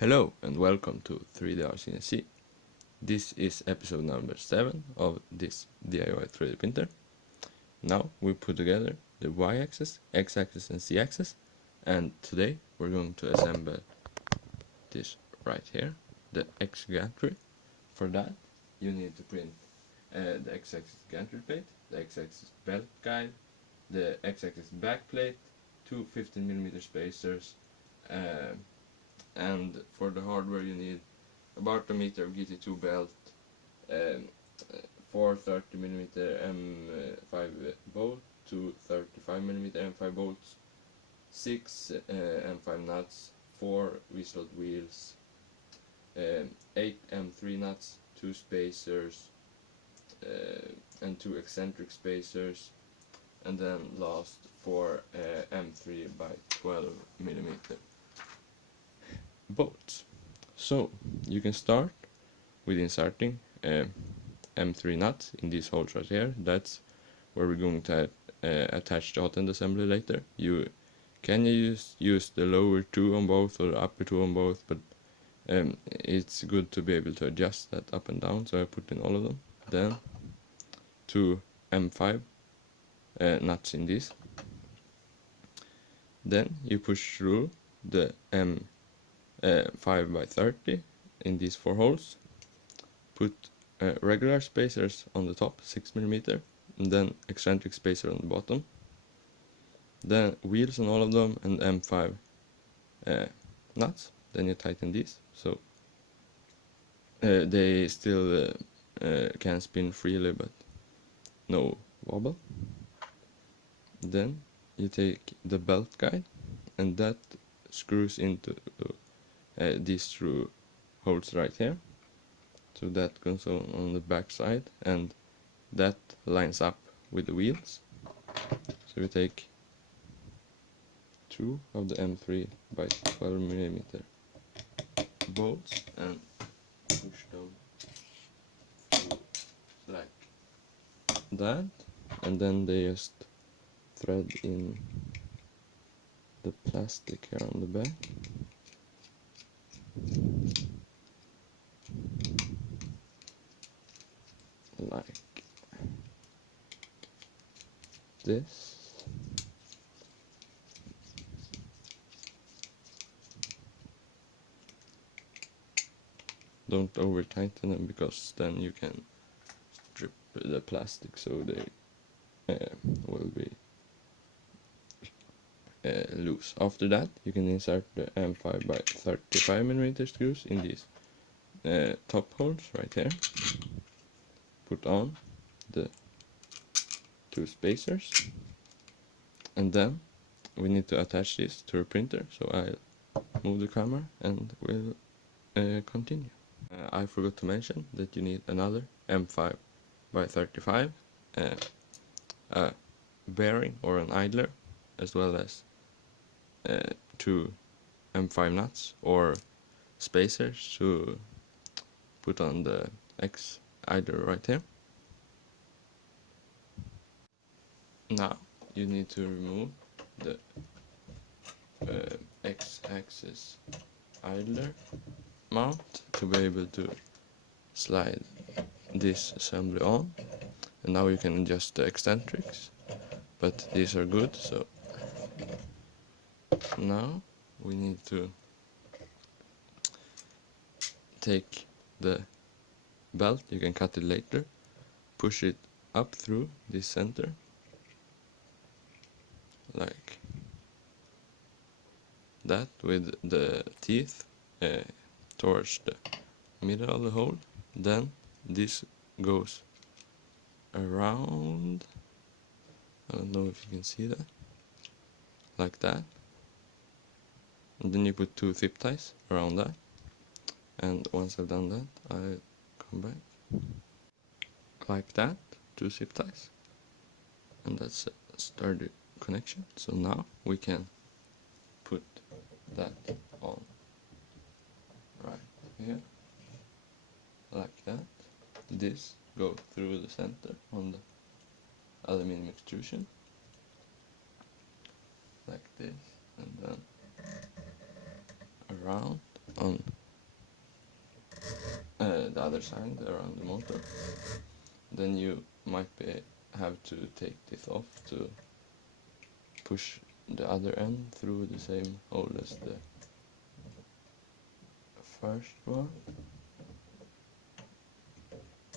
Hello and welcome to 3D RCNC. This is episode number 7 of this DIY 3D printer. Now we put together the Y-axis, X-axis and Z-axis, and today we're going to assemble this right here, the X gantry. For that you need to print the X-axis gantry plate, the X-axis belt guide, the X-axis back plate, two 15mm spacers, and for the hardware you need about a meter of GT2 belt, 4 30mm M5 bolt, 2 35mm M5 bolts, 6 M5 nuts, 4 V-slot wheels, 8 M3 nuts, 2 spacers, and 2 eccentric spacers, and then last 4 M3 by 12mm bolts. So you can start with inserting M3 nuts in these holes right here. That's where we're going to attach the hot end assembly later. You can use the lower two on both or the upper two on both, but it's good to be able to adjust that up and down, so I put in all of them. Then 2 M5 nuts in this. Then you push through the M5 by 30 in these 4 holes. Put regular spacers on the top, 6mm, and then eccentric spacer on the bottom. Then wheels on all of them and M5 nuts. Then you tighten these so they still can spin freely but no wobble. Then you take the belt guide and that screws into these two holes right here. So that goes on the back side and that lines up with the wheels. So we take 2 of the M3 by 12mm bolts and push them through like that, and then they just thread in the plastic here on the back. Like this. Don't over tighten them because then you can strip the plastic, so they will be loose. After that you can insert the M5 by 35mm screws in these top holes right here. Put on the 2 spacers, and then we need to attach this to a printer, so I'll move the camera and we'll continue. I forgot to mention that you need another M5 by 35, a bearing or an idler, as well as 2 M5 nuts or spacers to put on the X idler right here. Now you need to remove the X-axis idler mount to be able to slide this assembly on, and now you can adjust the eccentrics, but these are good. So now we need to take the belt, you can cut it later, push it up through this center like that with the teeth towards the middle of the hole. Then this goes around, I don't know if you can see that, like that, and then you put 2 zip ties around that, and once I've done that I'll come back like that, 2 zip ties, and that's a sturdy connection. So now we can put that on right here like that. This goes through the center on the aluminum extrusion like this, and then around on the other side around the motor. Then you might have to take this off to push the other end through the same hole as the first one,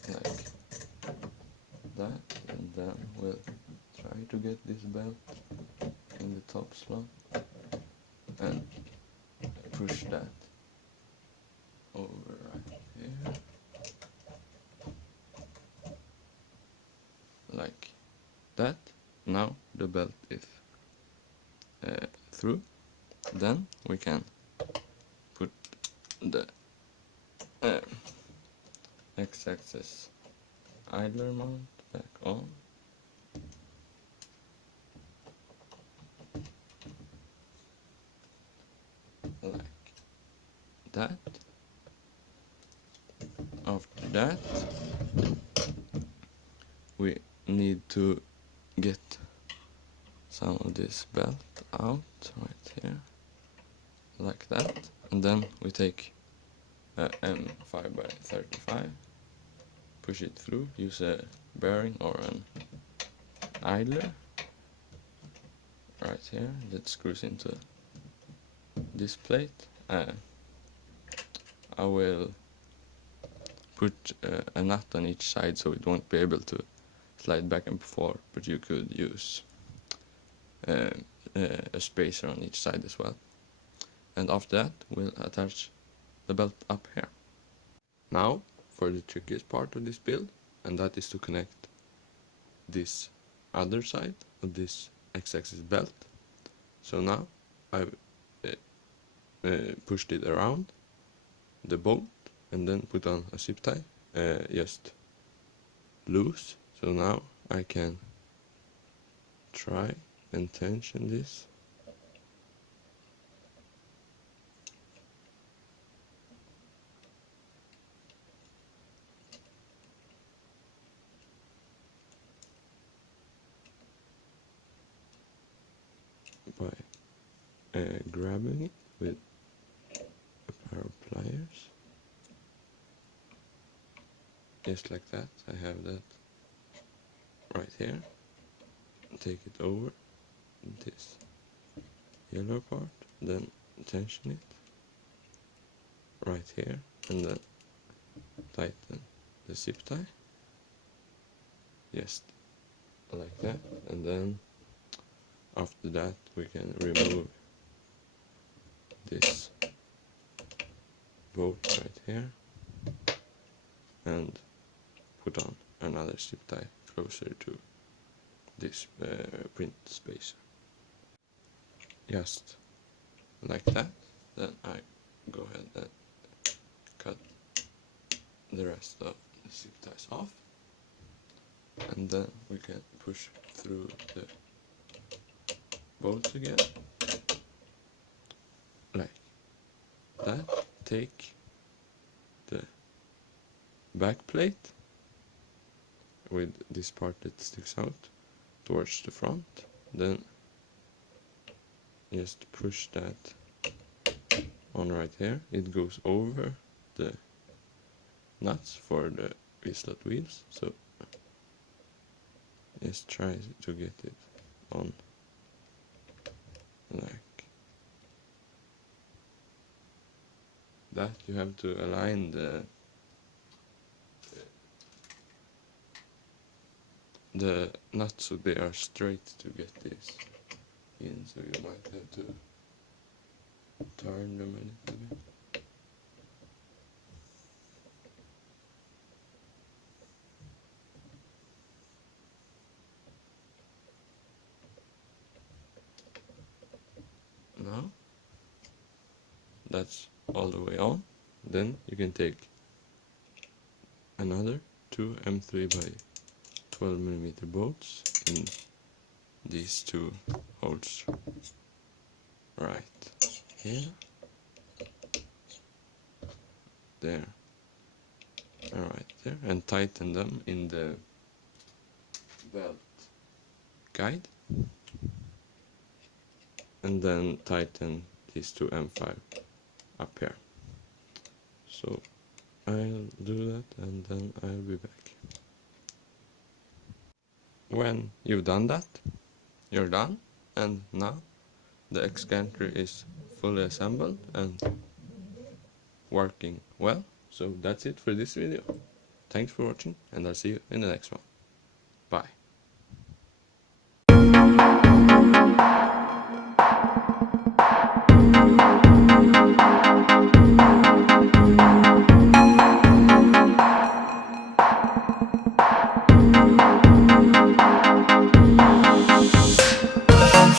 like that, and then we'll try to get this belt in the top slot and push that over right here, like that. Now the belt is through. Then we can put the x-axis idler mount back on, like that. After that, we need to get some of this belt out right here, like that, and then we take a M5 by 35, push it through, use a bearing or an idler right here that screws into this plate. I will put a nut on each side so it won't be able to slide back and forth, but you could use a spacer on each side as well. And after that we'll attach the belt up here. Now for the trickiest part of this build, and that is to connect this other side of this x-axis belt. So now I've pushed it around the bolt and then put on a zip tie, just loose. So now I can try and tension this. By grabbing it with a pair of pliers, just like that. I have that right here. Take it over this yellow part, then tension it right here, and then tighten the zip tie, just like that. And then after that we can remove this bolt right here and put on another zip tie closer to this print spacer, just like that. Then I go ahead and cut the rest of the zip ties off, and then we can push through the bolts again, like that. Take the back plate with this part that sticks out towards the front, then just push that on right here. It goes over the nuts for the V-slot wheels, so just try to get it on like that. You have to align the nuts so they are straight to get this in, so you might have to turn them a little bit. Now that's all the way on. Then you can take another two M3 by 12mm bolts in these two holes right here, there, and right there, and tighten them in the belt guide, and then tighten these two M5 up here. So I'll do that and then I'll be back. When you've done that, you're done, and now the X gantry is fully assembled and working well. So that's it for this video. Thanks for watching, and I'll see you in the next one. Bye.